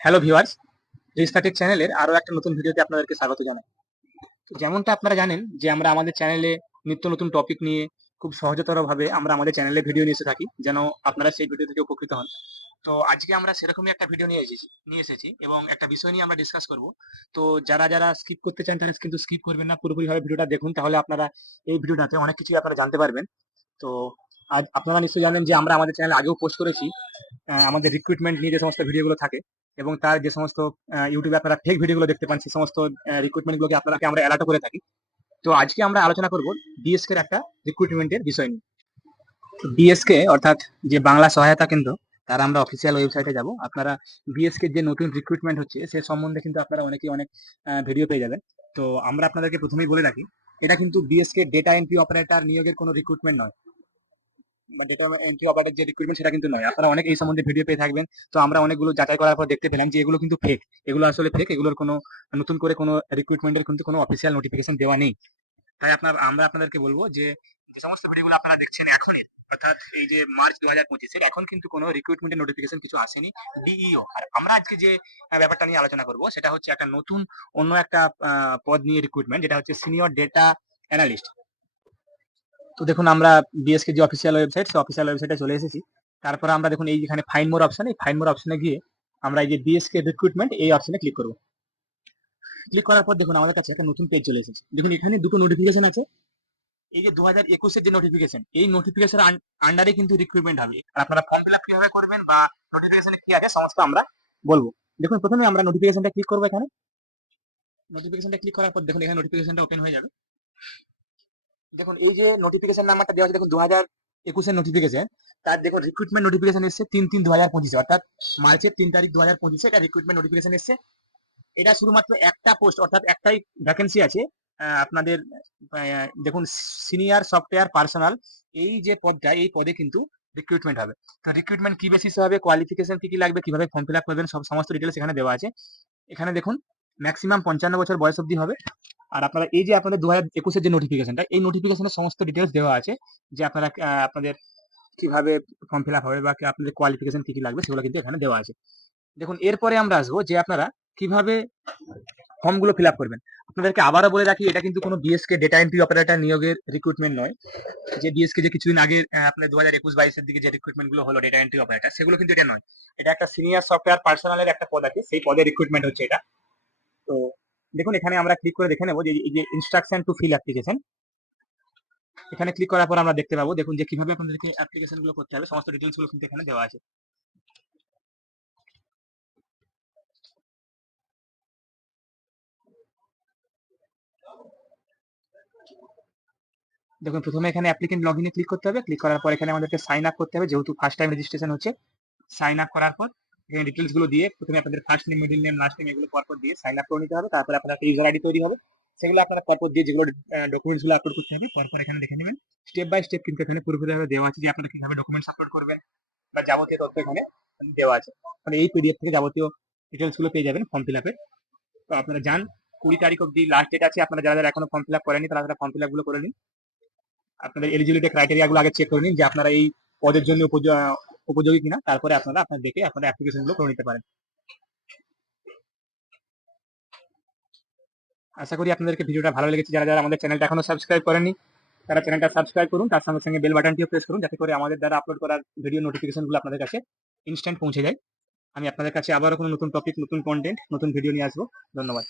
Hello viewers, রিস্টার্টেক চ্যানেলের আরো একটা নতুন ভিডিওতে আপনাদেরকে স্বাগত জানাই। তো যেমনটা আপনারা জানেন যে আমরা আমাদের চ্যানেলে নিত্য নতুন টপিক নিয়ে খুব সহজতর ভাবে আমরা আমাদের চ্যানেলে ভিডিও নিয়ে এসে থাকি যেন আপনারা সেই ভিডিও থেকে উপকৃত হন। তো আজকে আমরা সেরকমই একটা ভিডিও নিয়ে এসেছি এবং একটা বিষয় নিয়ে আমরা ডিসকাস করব। তো যারা স্কিপ করতে চান তারা কিন্তু স্কিপ করবেন না, পুরোপুরিভাবে ভিডিওটা দেখুন, তাহলে আপনারা এই ভিডিওটাতে অনেক কিছুই আপনারা জানতে পারবেন। তো আজ আপনারা নিশ্চয়ই জানেন যে আমরা আমাদের চ্যানেলে আগেও পোস্ট করেছি আমাদের রিক্রুটমেন্ট নিয়ে যে সমস্ত ভিডিওগুলো থাকে, এবং তার যে সমস্ত ইউটিউবে আপনারা ফেক ভিডিওগুলো দেখতে পান সেই সমস্ত রিক্রুটমেন্টগুলোকে আপনাকে আমরা অ্যালার্ট করে থাকি। তো আজকে আমরা আলোচনা করব ডিএসকে এর একটা রিক্রুটমেন্টের বিষয় নিয়ে। ডিএসকে অর্থাৎ যে বাংলা সহায়তা কেন্দ্র, তার আমরা অফিসিয়াল ওয়েবসাইটে যাব। আপনারা বিএসকে যে নতুন রিক্রুটমেন্ট হচ্ছে সে সম্বন্ধে কিন্তু আপনারা অনেকেই অনেক ভিডিও পেয়ে যাবেন। তো আমরা আপনাদেরকে প্রথমেই বলে রাখি, এটা কিন্তু বিএসকে ডেটা এন্ট্রি অপারেটর নিয়োগের কোনো রিক্রুটমেন্ট নয়, বা ডেটা এন্ট্রি অপারেটর যে রিক্রুটমেন্ট সেটা কিন্তু নয়। আপনারা অনেক এই সম্বন্ধে ভিডিও পেয়ে থাকবেন। তো আমরা অনেকগুলো যাচাই করার পর দেখতে পেলাম যে এগুলো কিন্তু ফেক। এগুলো আসলে ফেক, এগুলোর কোনো নতুন করে কোনো রিক্রুটমেন্টের কিন্তু কোনো অফিসিয়াল নোটিফিকেশন দেওয়া নেই। তাই আমরা আপনাদেরকে বলবো যে এই সমস্ত ভিডিওগুলো আপনারা দেখছেন এখনই, অর্থাৎ এই যে মার্চ 2025-এর, এখন কিন্তু কোনো রিক্রুটমেন্টের নোটিফিকেশন কিছু আসেনি ডিইও। আর আমরা আজকে যে ব্যাপারটা নিয়ে আলোচনা করব সেটা হচ্ছে একটা নতুন অন্য একটা পদ নিয়ে রিক্রুটমেন্ট, যেটা হচ্ছে সিনিয়র ডেটা অ্যানালিস্ট। তো দেখুন, আমরা বিএসকে যে অফিসিয়াল ওয়েবসাইট, সেই অফিসিয়াল ওয়েবসাইটে চলে এসেছি। তারপরে আমরা দেখুন এই যেখানে ফাইন্ড মোর অপশন, এই ফাইন্ড মোর অপশনে গিয়ে আমরা এই যে বিএসকে রিক্রুটমেন্ট এই অপশনে ক্লিক করব। ক্লিক করার পর দেখুন আমাদের কাছে একটা নতুন পেজ চলে এসেছে। দেখুন এখানে দুটো নোটিফিকেশন আছে। এই যে 2021-এর যে নোটিফিকেশন, এই নোটিফিকেশনের আন্ডারে কিন্তু রিক্রুটমেন্ট হবে। আর আপনারা ফর্ম ফিল আপ কিভাবে করবেন বা নোটিফিকেশনে কি আছে সমস্ত আমরা বলবো। দেখুন প্রথমে আমরা নোটিফিকেশনটা ক্লিক করবো। এখানে নোটিফিকেশনটা ক্লিক করার পর দেখুন এখানে নোটিফিকেশনটা ওপেন হয়ে যাবে। দেখুন এই যে নোটিফিকেশন নাম্বারটা দেওয়া আছে, দেখুন 2021-এর নোটিফিকেশন। তার দেখুন রিক্রুটমেন্ট নোটিফিকেশন এসেছে 3/3/2025, অর্থাৎ মার্চের 3 তারিখ 2025 এটা রিক্রুটমেন্ট নোটিফিকেশন এসেছে। এটা শুধুমাত্র একটা পোস্ট, অর্থাৎ একটাই ভ্যাকেন্সি আছে আপনাদের। দেখুন সিনিয়র সফটওয়্যার পার্সোনাল, এই যে পদটা, এই পদে কিন্তু রিক্রুটমেন্ট হবে। তো রিক্রুটমেন্ট কি বেসিসে হবে, কোয়ালিফিকেশন কি কি লাগবে, কিভাবে ফর্ম ফিল আপ করবেন, সমস্ত ডিটেলস এখানে দেওয়া আছে। এখানে দেখুন ম্যাক্সিমাম 55 বছর বয়স অবধি হবে। আর আপনারা এই যে আপনাদের 2021-এর যে নোটিফিকেশনটা, এই নোটিফিকেশনের সমস্ত ডিটেলস দেওয়া আছে, যে আপনারা আপনাদের কিভাবে ফর্ম ফিল আপ হবে বা আপনাদের কোয়ালিফিকেশন কি কি লাগবে সেগুলো কিন্তু এখানে দেওয়া আছে। দেখুন এরপরে আমরা আসবো যে আপনারা কিভাবে ফর্মগুলো ফিল আপ করবেন। আপনাদেরকে আবারও বলে রাখি, এটা কিন্তু কোনো বিএসকে ডেটা এন্ট্রি অপারেটর নিয়োগের রিক্রুটমেন্ট নয়। যে বিএসকে যে কিছুদিন আগে আপনার 2021-22-এর দিকে যে রিক্রুটমেন্ট গুলো হলো ডেটা এন্ট্রি অপারেটর, সেগুলো কিন্তু এটা নয়। এটা একটা সিনিয়র সফটওয়্যার পার্সোনালের একটা পদ আছে, সেই পদে রিক্রুটমেন্ট হচ্ছে এটা। তো দেখুন এখানে আমরা ক্লিক করে দেখে নেবো যে এই যে ইনস্ট্রাকশন টু ফিল অ্যাপ্লিকেশন, এখানে ক্লিক করার পর আমরা দেখতে পাবো দেখুন যে কিভাবে আপনাদেরকে অ্যাপ্লিকেশন গুলো করতে হবে, সমস্ত ডিটেলস গুলো কিন্তু এখানে দেওয়া আছে। দেখুন প্রথমে এখানে অ্যাপ্লিকেন্ট লগ ইনে ক্লিক করতে হবে। ক্লিক করার পর এখানে আমাদেরকে সাইন আপ করতে হবে, যেহেতু ফার্স্ট টাইম রেজিস্ট্রেশন হচ্ছে। সাইন আপ করার পর এখানে ডিটেলস গুলো দিয়ে প্রথমে আপনাদের first name, middle name, last name এগুলো পরপর দিয়ে সাইন আপ করে নিতে হবে। তারপরে আপনার একটা ইউজার আইডি তৈরি হবে, সেগুলো আপনারা পরপর দিয়ে যেগুলো ডকুমেন্টস গুলো আপলোড করতে হবে পরপর এখানে দেখে নেবেন। স্টেপ বাই স্টেপ কিন্তু এখানে পুরোপুরিভাবে দেওয়া আছে যে আপনারা কিভাবে ডকুমেন্টস আপলোড করবেন বা যাবতীয় তথ্য এখানে দেওয়া আছে। মানে এই পিডিএফ থেকে যাবতীয় ডিটেলস গুলো পেয়ে যাবেন ফর্ম ফিল আপের। তো আপনারা যান, 20 তারিখ অব্দি লাস্ট ডেট আছে। আপনারা যারা যারা এখনো ফর্ম ফিল আপ করেনি তারা ফর্ম ফিল আপ গুলো করে নিন। আপনাদের এলিজিবিলিটি ক্রাইটেরিয়া গুলো আগে চেক করে নিন যে আপনারা এই পদের জন্য উপযোগী কিনা। তারপরে আপনারা আপনার দেখে আপনাদের অ্যাপ্লিকেশন গুলো করে নিতে পারেন। আশা করি আপনাদেরকে ভিডিওটা ভালো লেগেছে। যারা যারা আমাদের চ্যানেলটা এখনো সাবস্ক্রাইব করেননি তারা চ্যানেলটা সাবস্ক্রাইব করুন, তার সঙ্গে সঙ্গে বেল বাটনটিও প্রেস করুন, যাতে করে আমাদের দ্বারা আপলোড করার ভিডিও নোটিফিকেশন গুলো আপনাদের কাছে ইনস্ট্যান্ট পৌঁছে যায়। আমি আপনাদের কাছে আবারও কোনো নতুন টপিক, নতুন কন্টেন্ট, নতুন ভিডিও নিয়ে আসবো। ধন্যবাদ।